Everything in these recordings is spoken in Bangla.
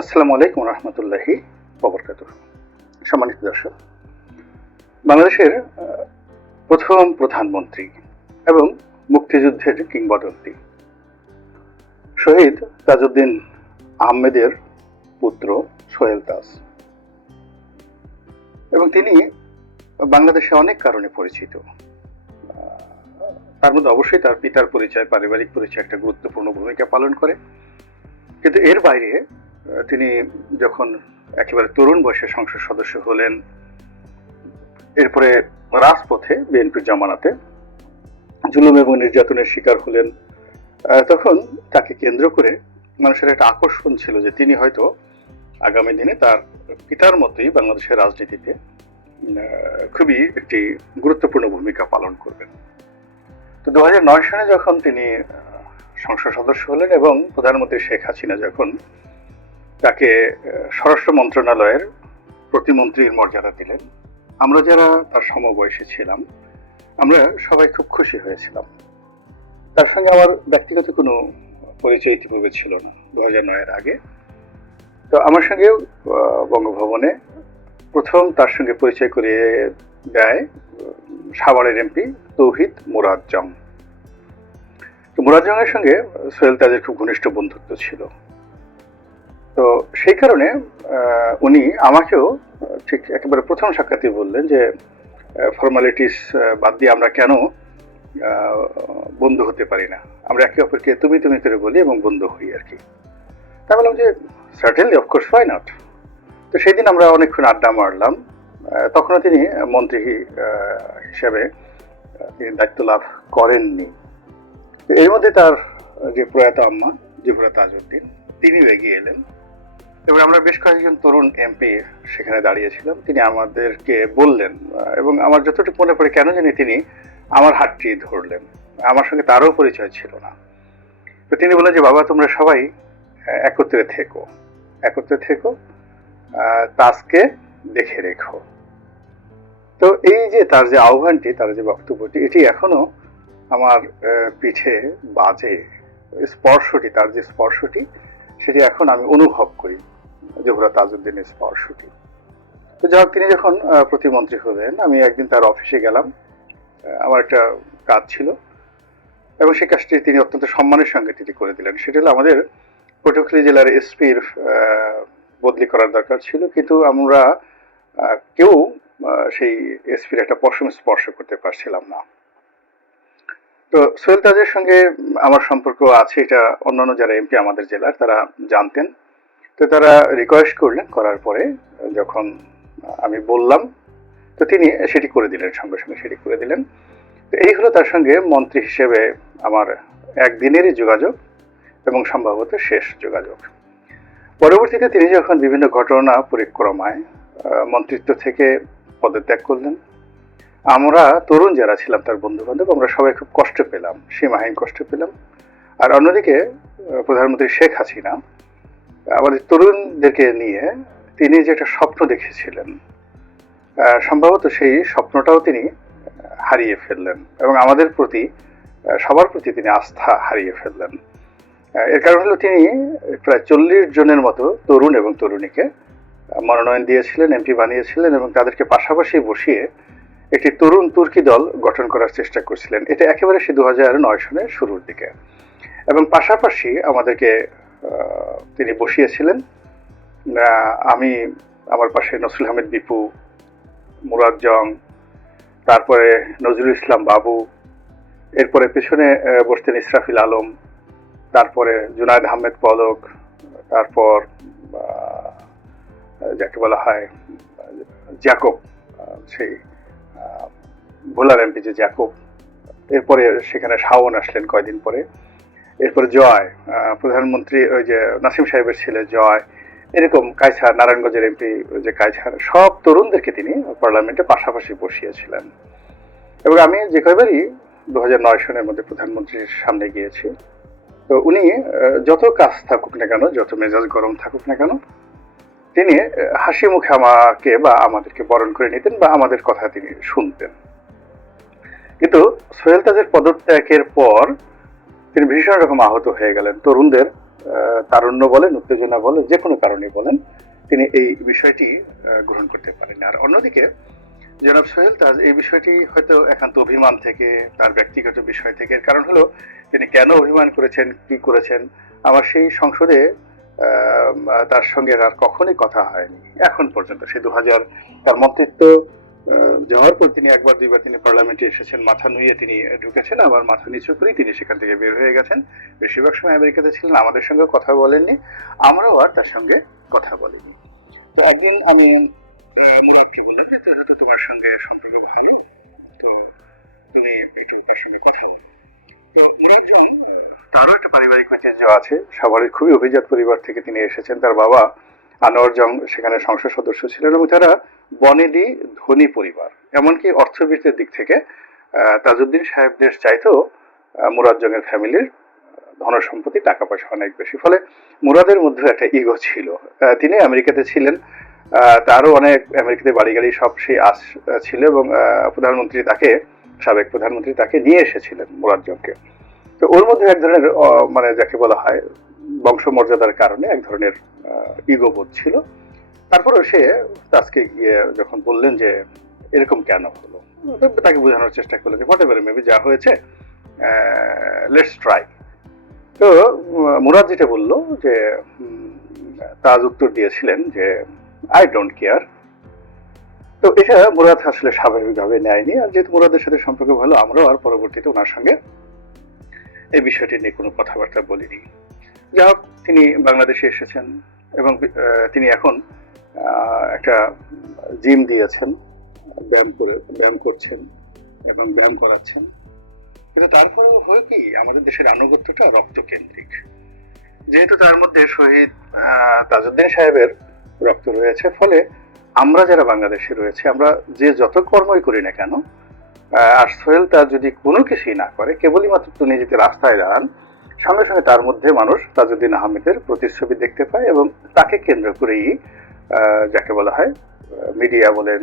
আসসালামু আলাইকুম রহমতুল্লাহি ববরকাত সম্মানিত দর্শক, বাংলাদেশের প্রথম প্রধানমন্ত্রী এবং মুক্তিযুদ্ধের কিংবদন্তি শহীদ তাজউদ্দিন আহমেদের পুত্র সোহেল তাজ। এবং তিনি বাংলাদেশে অনেক কারণে পরিচিত। তার মধ্যে অবশ্যই তার পিতার পরিচয়, পারিবারিক পরিচয় একটা গুরুত্বপূর্ণ ভূমিকা পালন করে। কিন্তু এর বাইরে তিনি যখন একেবারে তরুণ বয়সে সংসদ সদস্য হলেন, এরপরে রাজপথে বিএনপির জামানাতে জুলুম এবং নির্যাতনের শিকার হলেন তখন তাকে কেন্দ্র করে মানুষের একটা আকর্ষণ ছিল যে তিনি হয়তো আগামী দিনে তার পিতার মতোই বাংলাদেশের রাজনীতিতে খুবই একটি গুরুত্বপূর্ণ ভূমিকা পালন করবেন। তো দু নয় সালে যখন তিনি সংসদ সদস্য হলেন এবং প্রধানমন্ত্রী শেখ হাসিনা যখন তাকে স্বরাষ্ট্র মন্ত্রণালয়ের প্রতিমন্ত্রীর মর্যাদা দিলেন। আমরা যারা তার সমবয়সী ছিলাম, আমরা সবাই খুব খুশি হয়েছিলাম। তার সঙ্গে আমার ব্যক্তিগত কোনো পরিচয় ইতিপূর্বে ছিল না দু হাজার নয়ের আগে। তো আমার সঙ্গেও বঙ্গভবনে প্রথম তার সঙ্গে পরিচয় করিয়ে দেয়, সাভারের এমপি তৌহিদ মুরাজ্জম তো মুরাজ্জমের সঙ্গে সোহেল তাদের খুব ঘনিষ্ঠ বন্ধুত্ব ছিল। তো সেই কারণে উনি আমাকেও ঠিক একেবারে প্রথম সাক্ষাতে বললেন যে ফর্মালিটিস বাদ দিয়ে আমরা কেন বন্ধু হতে পারি না। আমরা একে অপরকে তুমি তুমি করে বলি এবং বন্ধু হই আর কি। তা বললাম যে সার্টেনলি অফকোর্স ফাই নট তো সেই দিন আমরা অনেকক্ষণ আড্ডা মারলাম। তখনও তিনি মন্ত্রী হিসেবে তিনি দায়িত্ব লাভ করেননি। এর মধ্যে তার যে প্রয়াত আম্মা জিহুরা তাজউদ্দিন তিনিও এগিয়ে এলেন। এবং আমরা বেশ কয়েকজন তরুণ এমপি সেখানে দাঁড়িয়েছিলাম। তিনি আমাদেরকে বললেন এবং আমার যতটুকু মনে পড়ে, কেন জানি তিনি আমার হাতটি ধরলেন। আমার সঙ্গে তারও পরিচয় ছিল না। তো তিনি বললেন যে, বাবা, তোমরা সবাই একত্রে থেকো একত্রে থেকো তাজকে দেখে রেখো। তো এই যে তার যে আহ্বানটি, তার যে বক্তব্যটি, এটি এখনও আমার পিঠে বাজে স্পর্শটি, তার যে স্পর্শটি, সেটি এখন আমি অনুভব করি। জহুরা তাজউদ্দিনের স্পর্শটি তো যাই তিনি যখন প্রতিমন্ত্রী হলেন, আমি একদিন তার অফিসে গেলাম। আমার একটা কাজ ছিল এবং সেই কাজটি তিনি অত্যন্ত সম্মানের সঙ্গে তিনি করে দিলেন। সেটি হলো আমাদের পটুয়াখালী জেলার এসপির বদলি করার দরকার ছিল। কিন্তু আমরা কেউ সেই এসপির একটা পশম স্পর্শ করতে পারছিলাম না। তো সোহেল তাজের সঙ্গে আমার সম্পর্ক আছে, এটা অন্যান্য যারা এমপি আমাদের জেলার, তারা জানতেন। তো তারা রিকোয়েস্ট করলেন, করার পরে যখন আমি বললাম, তো তিনি সেটি করে দিলেন, সঙ্গে সঙ্গে সেটি করে দিলেন। তো এই হলো তার সঙ্গে মন্ত্রী হিসেবে আমার একদিনেরই যোগাযোগ এবং সম্ভবত শেষ যোগাযোগ। পরবর্তীতে তিনি যখন বিভিন্ন ঘটনা পরিক্রমায় মন্ত্রিত্ব থেকে পদত্যাগ করলেন, আমরা তরুণ যারা ছিলাম, তার বন্ধু বান্ধব আমরা সবাই খুব কষ্ট পেলাম, সীমাহীন কষ্ট পেলাম। আর অন্যদিকে প্রধানমন্ত্রী শেখ হাসিনা আমাদের তরুণদেরকে নিয়ে তিনি যে একটা স্বপ্ন দেখেছিলেন সম্ভবত সেই স্বপ্নটাও তিনি হারিয়ে ফেললেন এবং আমাদের প্রতি সবার প্রতি তিনি আস্থা হারিয়ে ফেললেন। এর কারণ হলো তিনি প্রায় চল্লিশ জনের মতো তরুণ এবং তরুণীকে মনোনয়ন দিয়েছিলেন, এমপি বানিয়েছিলেন এবং তাদেরকে পাশাপাশি বসিয়ে একটি তরুণ তুর্কি দল গঠন করার চেষ্টা করছিলেন। এটা একেবারে সে দু নয় সনের শুরুর দিকে। এবং পাশাপাশি আমাদেরকে তিনি বসিয়েছিলেন। আমি আমার পাশে নসরুল আহমেদ বিপু মুরাজ্জং তারপরে নজরুল ইসলাম বাবু, এরপরে পেছনে বসতেন ইসরাফিল আলম, তারপরে জুনায়দ আহমেদ পলক, তারপর যাকে বলা হয়, জ্যাকব সেই ভোলার এমপি যে জ্যাকব, এরপরে সেখানে শাওন আসলেন কয়দিন পরে। এরপরে জয় প্রধানমন্ত্রী ওই যে নাসিম সাহেবের ছেলে জয়, এরকম কায়সার নারায়ণগঞ্জের এমপি যে কায়সার সব তরুণদেরকে তিনি পার্লামেন্টে পাশাপাশি বসিয়েছিলেন। এবং আমি যে কয়বারই দু হাজার নয় সনের মধ্যে প্রধানমন্ত্রীর সামনে গিয়েছি, তো উনি যত কাজ থাকুক না কেন, যত মেজাজ গরম থাকুক না কেন, তিনি হাসি মুখে আমাকে বা আমাদেরকে বরণ করে নিতেন বা আমাদের কথা তিনি শুনতেন। কিন্তু সোহেল তাজের পদত্যাগের পর তিনি ভীষণ রকম আহত হয়ে গেলেন। তরুণদের তারুণ্য বলেন, উত্তেজনা বলেন, যে কোনো কারণে বলেন, তিনি এই বিষয়টি গ্রহণ করতে পারেন আর অন্যদিকে, জনাব সোহেল তাজ এই বিষয়টি হয়তো একান্ত অভিমান থেকে, তার ব্যক্তিগত বিষয় থেকে কারণ হলো তিনি কেন অভিমান করেছেন, কি করেছেন, আমার সেই সংসদে তার সঙ্গে আর কখনোই কথা হয়নি। এখন পর্যন্ত সে দু হাজার তার মন্ত্রিত্ব যাওয়ার পর তিনি একবার, দুইবার তিনি পার্লামেন্টে এসেছেন, মাথা নুইয়ে তিনি ঢুকেছেন, আবার মাথা নিচু করেই তিনি সেখান থেকে বের হয়ে গেছেন। বেশিরভাগ সময় আমেরিকাতে ছিলেন, আমাদের সঙ্গে কথা বলেননি, আমরাও আর তার সঙ্গে কথা বলিনি। তো একদিন আমি মুরাদকে বললাম যে যেহেতু তোমার সঙ্গে সম্পর্ক ভালো, তো তুমি একটু তার সঙ্গে কথা বলো। তো মুরাদজন তারও একটা পারিবারিক ঐতিহ্য আছে, সবারই খুবই অভিজাত পরিবার থেকে তিনি এসেছেন। তার বাবা আনোয়ার জং সেখানে সংসদ সদস্য ছিলেন এবং তারা বনেদি ধনী পরিবার। এমনকি অর্থবিত্তের দিক থেকে তাজউদ্দিন সাহেবদের চাইতেও আহ, মুরাদ জংয়ের ফ্যামিলির ধন সম্পত্তি টাকা পয়সা অনেক বেশি। ফলে মুরাদের মধ্যে একটা ইগো ছিল। তিনি আমেরিকাতে ছিলেন। তারও অনেক আমেরিকাতে বাড়ি গাড়ি সব সেই আস ছিল এবং প্রধানমন্ত্রী তাকে সাবেক প্রধানমন্ত্রী তাকে নিয়ে এসেছিলেন মুরাদ জংকে। তো ওর মধ্যে এক ধরনের মানে যাকে বলা হয় বংশমর্যাদার কারণে এক ধরনের ইগো বোধ ছিল। তারপরেও সে তাজকে গিয়ে যখন বললেন যে, এরকম কেন হলো? তাকে বোঝানোর চেষ্টা করলেন যে হোয়াট এভার মেবি যা হয়েছে লেটস ট্রাই তো মুরাদ যেটা বলল যে তাজ উত্তর দিয়েছিলেন যে আই ডোন্ট কেয়ার তো এটা মুরাদ আসলে স্বাভাবিকভাবে নেয়নি। আর যেহেতু মুরাদের সাথে সম্পর্ক ভালো, আমরাও আর পরবর্তীতে ওনার সঙ্গে এই বিষয়টি নিয়ে কোনো কথাবার্তা বলিনি। যা তিনি বাংলাদেশে এসেছেন এবং তিনি এখন একটা জিম দিয়েছেন ব্যায়াম করে ব্যায়াম করছেন এবং ব্যায়াম করাচ্ছেন। কিন্তু তারপরেও হয় কি আমাদের দেশের আনুগত্যটা রক্তকেন্দ্রিক। যেহেতু তার মধ্যে শহীদ আহ, তাজউদ্দিন সাহেবের রক্ত রয়েছে ফলে আমরা যারা বাংলাদেশে রয়েছে আমরা যে যত কর্মই করি না কেন আর সোহেল তার যদি কোনো কিছুই না করে কেবলই মাত্র তিনি যদি রাস্তায় দাঁড়ান সঙ্গে সঙ্গে তার মধ্যে মানুষ তাজউদ্দিন আহমেদের প্রতিচ্ছবি দেখতে পায় এবং তাকে কেন্দ্র করেই যাকে বলা হয় মিডিয়া বলেন,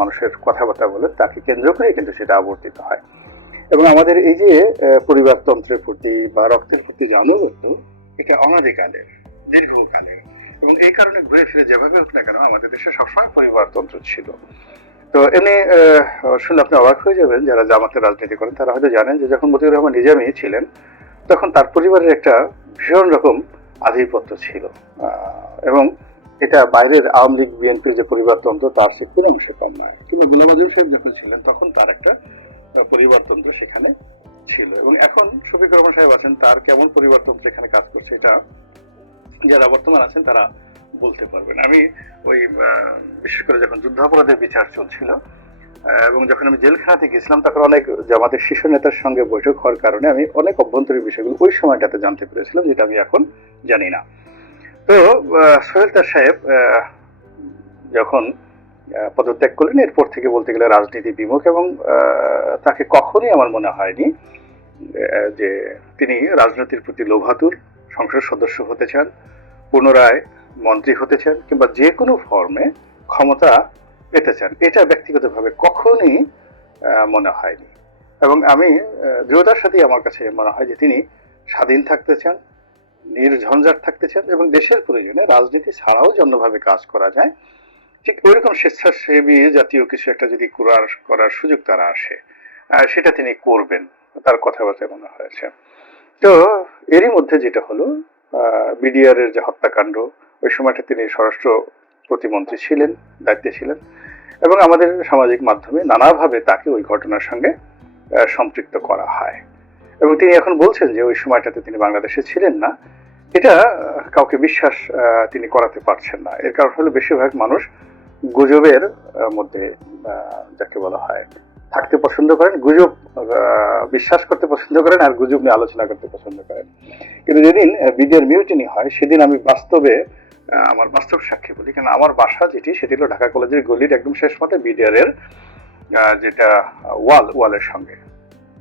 মানুষের কথাবার্তা বলেন, তাকে কেন্দ্র করেই কিন্তু সেটা আবর্তিত হয়। এবং আমাদের এই যে পরিবারতন্ত্রের প্রতি বা রক্তের প্রতি যে আনুগত্য, এটা অনাদিকালের দীর্ঘকালে, এবং এই কারণে ঘুরে ফিরে যেভাবে হোক না কেন আমাদের দেশে সবসময় পরিবারতন্ত্র ছিল। তো এমনি শুনলে আপনি অবাক হয়ে যাবেন, যারা জামাতের রাজনীতি করেন, তারা হয়তো জানেন যে যখন মতিউর রহমান নিজামী ছিলেন তখন তার পরিবারের একটা ভীষণ রকম আধিপত্য ছিল। এবং এটা বাইরের আওয়ামী লীগ, বিএনপির যে পরিবারতন্ত্র, তার সে কোনো অংশে কম নয়। কিন্তু গোলাম আজম সাহেব যখন ছিলেন, তখন তার একটা পরিবারতন্ত্র সেখানে ছিল। এবং এখন শফিকুর রহমান সাহেব আছেন, তার কেমন পরিবারতন্ত্র এখানে কাজ করছে, এটা যারা বর্তমান আছেন, তারা বলতে পারবেন। আমি ওই বিশেষ করে যখন যুদ্ধাপরাধের বিচার চলছিল এবং যখন আমি জেলখানাতে গেছিলাম, তখন অনেক জামাতের শীর্ষ নেতার সঙ্গে বৈঠক হওয়ার কারণে আমি অনেক অভ্যন্তরীণ বিষয়গুলো ওই সময়টাতে জানতে পেরেছিলাম, যেটা আমি এখন জানি না। তো সোহেল তার সাহেব যখন পদত্যাগ করলেন, এরপর থেকে বলতে গেলে রাজনীতি বিমুখ এবং তাকে কখনোই আমার মনে হয়নি যে তিনি রাজনীতির প্রতি লোভাতুর সংসদ সদস্য হতে চান, পুনরায় মন্ত্রী হতে চান, কিংবা যে কোনো ফর্মে ক্ষমতা পেতে চান। এটা ব্যক্তিগতভাবে কখনই মনে হয়নি। এবং আমি দৃঢ়তার সাথেই আমার কাছে মনে হয় যে তিনি স্বাধীন থাকতে চান, নির্ঝঞ্ঝাট থাকতে চান এবং দেশের প্রয়োজনে রাজনীতি ছাড়াও যে অন্যভাবে কাজ করা যায়, ঠিক ওইরকম স্বেচ্ছাসেবী জাতীয় কিছু একটা যদি করার করার সুযোগ তারা আসে সেটা তিনি করবেন, তার কথাবার্তায় মনে হয়েছে। তো এরই মধ্যে যেটা হলো বিডিআর এর যে হত্যাকাণ্ড, ওই সময়টা তিনি স্বরাষ্ট্র প্রতিমন্ত্রী ছিলেন, দায়িত্বে ছিলেন এবং আমাদের সামাজিক মাধ্যমে নানাভাবে তাকে ওই ঘটনার সঙ্গে সম্পৃক্ত করা হয়। এবং তিনি এখন বলছেন যে ওই সময়টাতে তিনি বাংলাদেশে ছিলেন না। এটা কাউকে বিশ্বাস তিনি করাতে পারছেন না। এর কারণ হলো বেশিরভাগ মানুষ গুজবের মধ্যে যাকে বলা হয়, থাকতে পছন্দ করেন, গুজব বিশ্বাস করতে পছন্দ করেন আর গুজব নিয়ে আলোচনা করতে পছন্দ করেন। কিন্তু যেদিন বিডিআর মিউটিনি হয়, সেদিন আমি বাস্তবে আমার বাস্তব সাক্ষী বলি। কারণ আমার বাসা যেটি, সেটি হলো ঢাকা কলেজের গলির একদম শেষ পথে বিডিআর এর যেটা ওয়াল, ওয়ালের সঙ্গে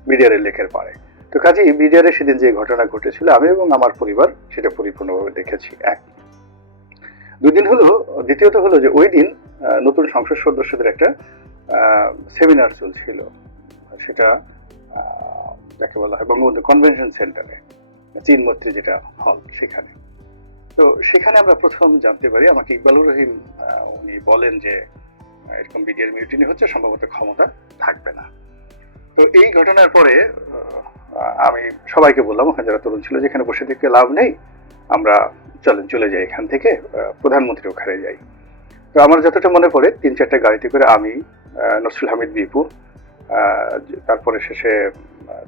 বিডিআর এর লেকের পাড়ে। তো কাজেই বিডিআর সেদিন যে ঘটনা ঘটেছিল, আমি এবং আমার পরিবার সেটা পরিপূর্ণভাবে দেখেছি, এক। দুদিন হলো, দ্বিতীয়ত হলো যে ওই দিন নতুন সংসদ সদস্যদের একটা সেমিনার চলছিল। সেটা যাকে বলা হয় বঙ্গবন্ধু কনভেনশন সেন্টারে, চীন মৈত্রী যেটা হল সেখানে। তো সেখানে আমরা প্রথম জানতে পারি, আমাকে ইকবালুর রহিম উনি বলেন যে এরকম বিডিআর মিউটিনি হচ্ছে, সম্ভবত ক্ষমতা থাকবে না। তো এই ঘটনার পরে আমি সবাইকে বললাম, ওখানে যারা তরুণ ছিল, যেখানে বসে থেকে লাভ নেই, আমরা চলেন, চলে যাই এখান থেকে প্রধানমন্ত্রী ওখানে যাই। তো আমার যতটা মনে পড়ে, তিন চারটা গাড়িতে করে আমি নসরুল হামিদ বিপু তারপরে শেষে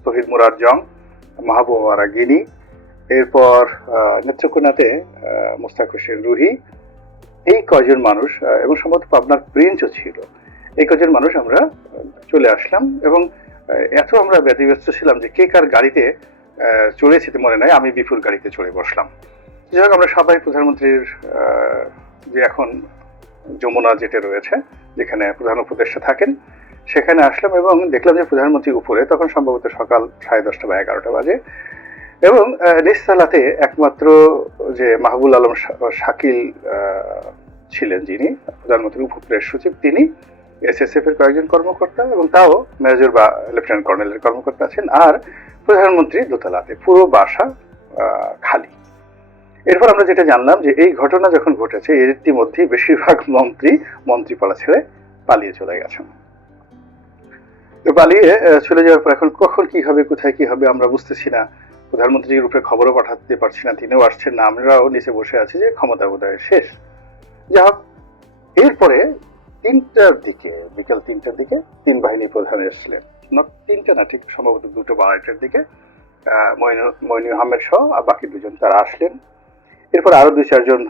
তহিদ মুরার জং মাহবুবারা গিনি এরপর নেত্রকোনাতে মোস্তাক হোসেন রুহি, এই কয়জন মানুষ এবং সম্ভবত পাবনার প্রিন্সও ছিল। এই কয়জন মানুষ আমরা চলে আসলাম এবং এত আমরা ব্যতিব্যস্ত ছিলাম যে কে কার গাড়িতে চড়েছি মনে নাই, আমি বিপুল গাড়িতে চড়ে বসলাম। যাই হোক, আমরা সবাই প্রধানমন্ত্রীর যে এখন যমুনা যেটা রয়েছে, যেখানে প্রধান উপদেষ্টা থাকেন, সেখানে আসলাম এবং দেখলাম যে প্রধানমন্ত্রী উপরে, তখন সম্ভবত সকাল সাড়ে দশটা বা এগারোটা বাজে এবং নিচতলাতে একমাত্র যে মাহবুল আলম শাকিল ছিলেন যিনি প্রধানমন্ত্রীর উপপ্রেস সচিব তিনি এসএসএফ এর কয়েকজন কর্মকর্তা এবং তাও মেজর বা লেফটেন্যান্ট কর্নেলের কর্মকর্তা আছেন আর প্রধানমন্ত্রী দোতলাতে, পুরো বাসা খালি। এরপর আমরা যেটা জানলাম যে এই ঘটনা যখন ঘটেছে, এর ইতিমধ্যেই বেশিরভাগ মন্ত্রী মন্ত্রীপাড়া ছেড়ে পালিয়ে চলে গেছেন। তো পালিয়ে চলে যাওয়ার পর এখন কখন কি হবে, কোথায় কি হবে আমরা বুঝতেছি না। প্রধানমন্ত্রীর উপরে খবরও পাঠাতে পারছি না, তিনিও আসছেন না। আমরাও নিচে বসে আছি যে ক্ষমতা বোধহয় শেষ। যা হোক, এরপরে তিনটার দিকে, বিকেল তিনটার দিকে তিন বাহিনী প্রধান এসেছিলেন। তিনটা না, ঠিক সম্ভবত দুটো বা আড়াইটার দিকে মইনু- আহমেদ সহ আর বাকি দুজন তারা আসলেন। এরপর আরও দুই, চারজন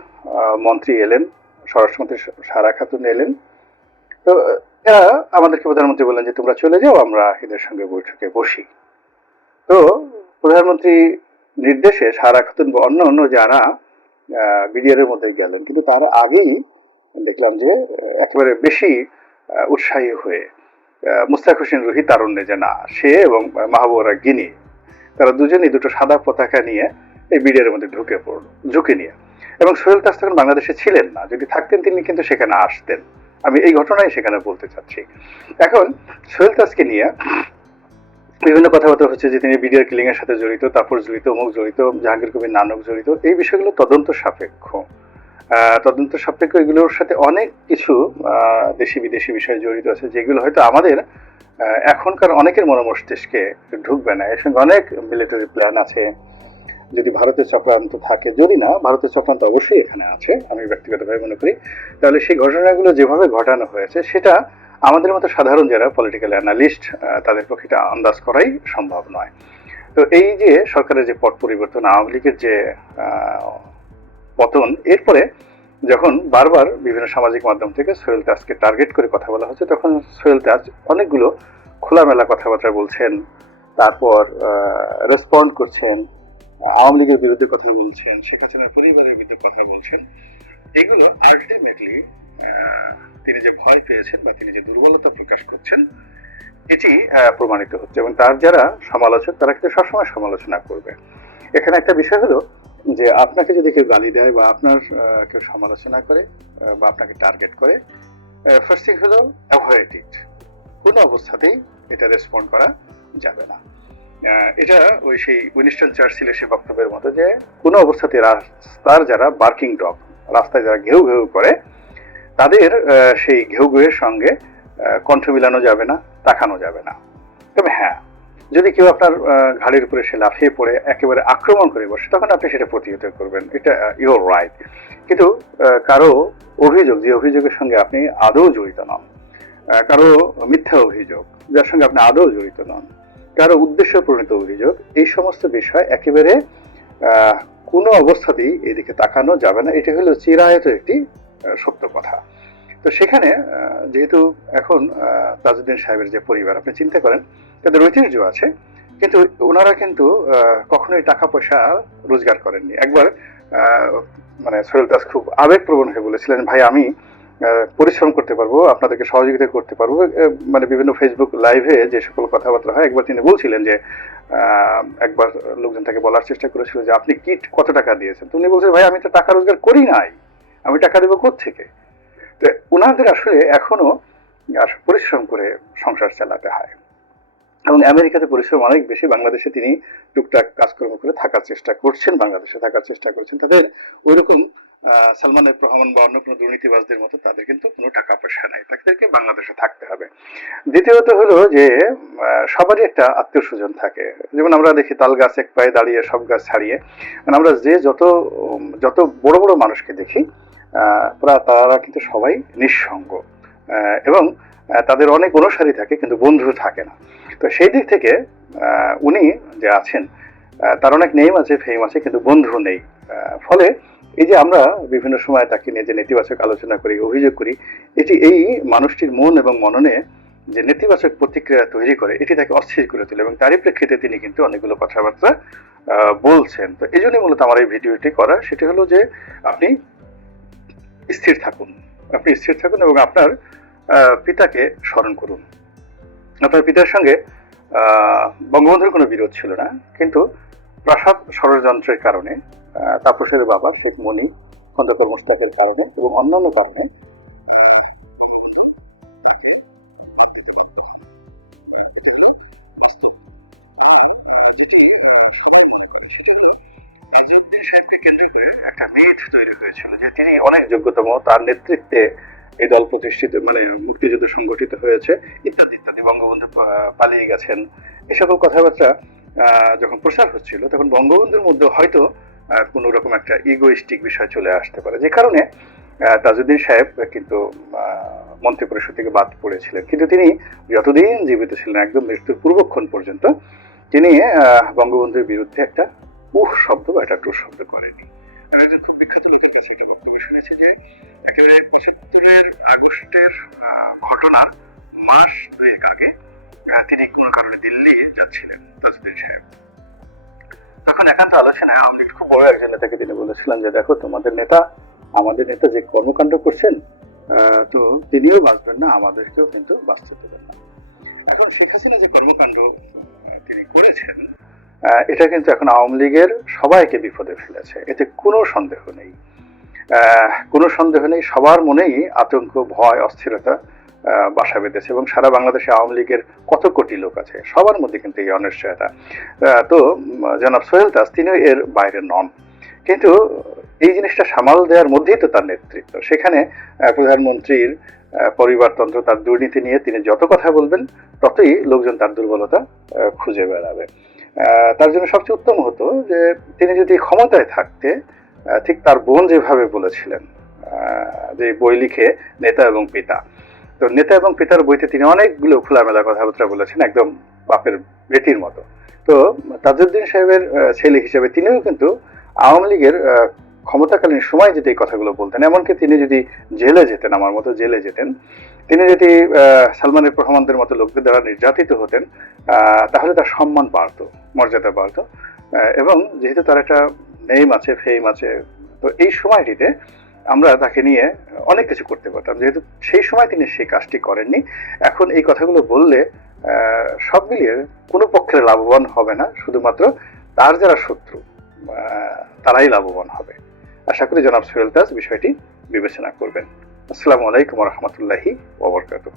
মন্ত্রী এলেন, স্বরাষ্ট্রমন্ত্রী সারা খাতুন এলেন। তো, এরা আমাদেরকে প্রধানমন্ত্রী বললেন যে, তোমরা চলে যাও, আমরা এদের সঙ্গে বৈঠকে বসি। তো প্রধানমন্ত্রী নির্দেশে সারা খাতুন বা অন্য অন্য যারা বিডিআর এর মধ্যে গেলেন, কিন্তু তার আগেই দেখলাম যে একেবারে বেশি উৎসাহী হয়ে মুস্তাক হোসেন রুহি তারুণ্যে যে না, সে এবং মাহবুরা গিনি, তারা দুজনেই দুটো সাদা পতাকা নিয়ে এই বিডিআর মধ্যে ঢুকে পড়ল, ঝুঁকে নিয়ে। এবং সোহেল তাস তখন বাংলাদেশে ছিলেন না, যদি থাকতেন তিনি কিন্তু সেখানে আসতেন। আমি এই ঘটনাই সেখানে বলতে চাচ্ছি। এখন সোহেল তাসকে নিয়ে বিভিন্ন কথাবার্তা হচ্ছে যে তিনি বিডিআর কিলিং এর সাথে জড়িত তারপর জড়িত, অমুক জড়িত, জাহাঙ্গীর কবির নানক জড়িত, এই বিষয়গুলো তদন্ত সাপেক্ষ। তদন্ত সাপেক্ষ এগুলোর সাথে অনেক কিছু দেশি বিদেশি বিষয় জড়িত আছে, যেগুলো হয়তো আমাদের এখনকার অনেকের মনোমস্তিষ্কে ঢুকবে না। এর সঙ্গে অনেক মিলিটারি প্ল্যান আছে। যদি ভারতের চক্রান্ত থাকে, যদি না, ভারতের চক্রান্ত অবশ্যই এখানে আছে, আমি ব্যক্তিগতভাবে মনে করি। তাহলে সেই ঘটনাগুলো যেভাবে ঘটানো হয়েছে, সেটা আমাদের মতো সাধারণ যারা পলিটিক্যাল অ্যানালিস্ট তাদের পক্ষে এটা আন্দাজ করাই সম্ভব নয়। তো এই যে সরকারের যে পট পরিবর্তন, আওয়ামী লীগের যে পতন, এরপরে যখন বারবার বিভিন্ন সামাজিক মাধ্যম থেকে সোহেল তাজকে টার্গেট করে কথা বলা হচ্ছে, তখন সোহেল তাজ অনেকগুলো খোলামেলা কথাবার্তা বলছেন, তারপর রেসপন্ড করছেন আওয়ামী লীগের বিরুদ্ধে কথা বলছেন, শেখ হাসিনার পরিবারের বিরুদ্ধে কথা বলছেন, এগুলো আলটিমেটলি তিনি যে ভয় পেয়েছেন বা তিনি যে দুর্বলতা প্রকাশ করছেন, এটি প্রমাণিত হচ্ছে এবং তার যারা সমালোচক, তারা কিন্তু সবসময় সমালোচনা করবে। এখানে একটা বিষয় হলো যে আপনাকে যদি কেউ গালি দেয় বা আপনার কেউ সমালোচনা করে বা আপনাকে টার্গেট করে ফার্স্ট থিং হলো অ্যাভয়েড ইট কোনো অবস্থাতেই এটা রেসপন্ড করা যাবে না। এটা ওই সেই উইনিস্টন চার্চিলের সে বক্তব্যের মতো যে কোনো অবস্থাতে রাস্তার যারা বার্কিং ডগ রাস্তায় যারা ঘেউ ঘেউ করে, তাদের সেই ঘেউ ঘেউয়ের সঙ্গে কণ্ঠ মিলানো যাবে না, তাকানো যাবে না। তবে হ্যাঁ যদি কেউ আপনার ঘাড়ের উপরে সে লাফিয়ে পড়ে, একেবারে আক্রমণ করে বসে, তখন আপনি সেটা প্রতিহত করবেন। এটা ইউর রাইট কিন্তু কারও অভিযোগ, যে অভিযোগের সঙ্গে আপনি আদৌ জড়িত নন কারও মিথ্যা অভিযোগ, যার সঙ্গে আপনি আদৌ জড়িত নন কারও উদ্দেশ্য প্রণীত অভিযোগ, এই সমস্ত বিষয় একেবারে কোনো অবস্থাতেই এদিকে তাকানো যাবে না। এটা হলো চিরায়ত একটি সত্য কথা। তো সেখানে যেহেতু এখন তাজউদ্দিন সাহেবের যে পরিবার, আপনি চিন্তা করেন, তাদের ঐতিহ্য আছে, কিন্তু ওনারা কিন্তু কখনোই টাকা পয়সা রোজগার করেননি। একবার মানে সোহেল দাস খুব আবেগপ্রবণ হয়ে বলেছিলেন, ভাই, আমি পরিশ্রম করতে পারব আপনাদেরকে সহযোগিতা করতে পারব। মানে বিভিন্ন ফেসবুক লাইভে যে সকল কথাবার্তা হয় একবার তিনি বলছিলেন যে একবার লোকজন তাকে বলার চেষ্টা করেছিল যে আপনি কি কত টাকা দিয়েছেন? তো উনি বলছেন ভাই আমি তো টাকা রোজগার করি নাই। আমি টাকা দেবো থেকে তো ওনাদের আসলে এখনও পরিশ্রম করে সংসার চালাতে হয়। এবং আমেরিকাতে পরিশ্রম অনেক বেশি বাংলাদেশে তিনি টুকটাক কাজকর্ম করে থাকার চেষ্টা করছেন বাংলাদেশে থাকার চেষ্টা করছেন। তাদের ওইরকম আহ, সালমান এফ রহমান বা অন্য কোনো দুর্নীতিবাজদের মতো তাদের কিন্তু কোনো টাকা পয়সা নাই। তাদেরকে বাংলাদেশে থাকতে হবে। দ্বিতীয়ত হলো যে সবারই একটা আত্মীয় স্বজন থাকে। যেমন আমরা দেখি, তাল গাছ এক পায়ে দাঁড়িয়ে, সব গাছ ছাড়িয়ে। মানে আমরা যে যত যত বড় বড় মানুষকে দেখি তারা কিন্তু সবাই নিঃসঙ্গ। এবং তাদের অনেক অনুসারী থাকে, কিন্তু বন্ধু থাকে না। তো সেই দিক থেকে উনি যে আছেন তার অনেক নেম আছে ফেম আছে, কিন্তু বন্ধু নেই। ফলে এই যে আমরা বিভিন্ন সময় তাকে নিয়ে যে নেতিবাচক আলোচনা করি, অভিযোগ করি, এটি এই মানুষটির মন এবং মননে যে নেতিবাচক প্রতিক্রিয়া তৈরি করে, এটি তাকে অস্থির করে তোলে এবং তারই প্রেক্ষিতে তিনি কিন্তু অনেকগুলো কথাবার্তা বলছেন। তো এই জন্যই মূলত আমার এই ভিডিওটি করা, সেটি হলো যে আপনি স্থির থাকুন। আপনি স্থির থাকুন এবং আপনার পিতাকে স্মরণ করুন। আপনার পিতার সঙ্গে বঙ্গবন্ধুর কোনো বিরোধ ছিল না, কিন্তু প্রাসাদ ষড়যন্ত্রের কারণে আহ, তাপসের বাবা শেখ মনি খন্দকার মোস্তাকের কারণে এবং অন্যান্য কারণে। তৈরি হয়েছিল যে তিনি অনেক যোগ্যতম তার নেতৃত্বে এই দল প্রতিষ্ঠিত মানে মুক্তিযুদ্ধ সংগঠিত হয়েছে ইত্যাদি ইত্যাদি। বঙ্গবন্ধু পালিয়ে গেছেন। এ সকল কথাবার্তা যখন প্রচার হচ্ছিল তখন বঙ্গবন্ধুর মধ্যে হয়তো কোনো রকম একটা ইগোইস্টিক বিষয় চলে আসতে পারে। যে কারণে তাজউদ্দিন সাহেব কিন্তু মন্ত্রী পরিষদ থেকে বাদ পড়েছিলেন। কিন্তু তিনি যতদিন জীবিত ছিলেন, একদম মৃত্যুর পূর্বক্ষণ পর্যন্ত, তিনি বঙ্গবন্ধুর বিরুদ্ধে একটা উহ শব্দ বা একটা টু শব্দ করেনি একজন খুব বিখ্যাত লোকের কাছে একটা বক্তব্য শুনেছি যে, একেবারে পঁচাত্তরের আগস্টের ঘটনা মাস দুয়েক আগে তিনি কোনো কারণে দিল্লি যাচ্ছিলেন, তাজউদ্দিন সাহেব। তখন একান্ত আলোচনায় আওয়ামী লীগের খুব বড় একজন নেতাকে তিনি বলেছিলেন যে দেখো, তোমাদের নেতা, আমাদের নেতা যে কর্মকাণ্ড করছেন তো তিনিও বাঁচবেন না, আমাদেরকেও কিন্তু বাঁচতে দেবেন না। এখন শেখ হাসিনা যে কর্মকাণ্ড তিনি করেছেন এটা কিন্তু এখন আওয়ামী লীগের সবাইকে বিপদে ফেলেছে, এতে কোনো সন্দেহ নেই। কোনো সন্দেহ নেই, সবার মনেই আতঙ্ক, ভয়, অস্থিরতা বাসা বেঁধেছে এবং সারা বাংলাদেশে আওয়ামী লীগের কত কোটি লোক আছে, সবার মধ্যে কিন্তু এই অনিশ্চয়তা। তো জনাব সোহেল দাস, তিনিও এর বাইরে নন। কিন্তু এই জিনিসটা সামাল দেওয়ার মধ্যেই তো তার নেতৃত্ব। সেখানে প্রধানমন্ত্রীর পরিবারতন্ত্র, তার দুর্নীতি নিয়ে তিনি যত কথা বলবেন, ততই লোকজন তার দুর্বলতা খুঁজে বেড়াবে। তার জন্য সবচেয়ে উত্তম হতো যে, তিনি যদি ক্ষমতায় থাকতে ঠিক তার বোন যেভাবে বলেছিলেন যে বই লিখে নেতা এবং পিতা তো নেতা এবং পিতার বইতে তিনি অনেকগুলো খোলামেলা কথাবার্তা বলেছেন একদম বাপের বেটির মতো। তো তাজউদ্দিন সাহেবের ছেলে হিসেবে তিনিও কিন্তু আওয়ামী লীগের ক্ষমতাকালীন সময় যদি এই কথাগুলো বলতেন এমনকি তিনি যদি জেলে যেতেন আমার মতো জেলে যেতেন তিনি যদি আহ, সালমান রহমানদের মতো লোকদের দ্বারা নির্যাতিত হতেন তাহলে তার সম্মান বাড়তো মর্যাদা বাড়তো। এবং যেহেতু তার একটা নেম আছে ফেম আছে তো এই সময়টিতে আমরা তাকে নিয়ে অনেক কিছু করতে পারতাম। যেহেতু সেই সময় তিনি সেই কাজটি করেননি। এখন এই কথাগুলো বললে সব মিলিয়ে কোনো পক্ষের লাভবান হবে না। শুধুমাত্র তার যারা শত্রু তারাই লাভবান হবে। আশা করি জনাব সোহেল তাজ বিষয়টি বিবেচনা করবেন। আসসালামু আলাইকুম রহমতুল্লাহি ওবরকাতুহ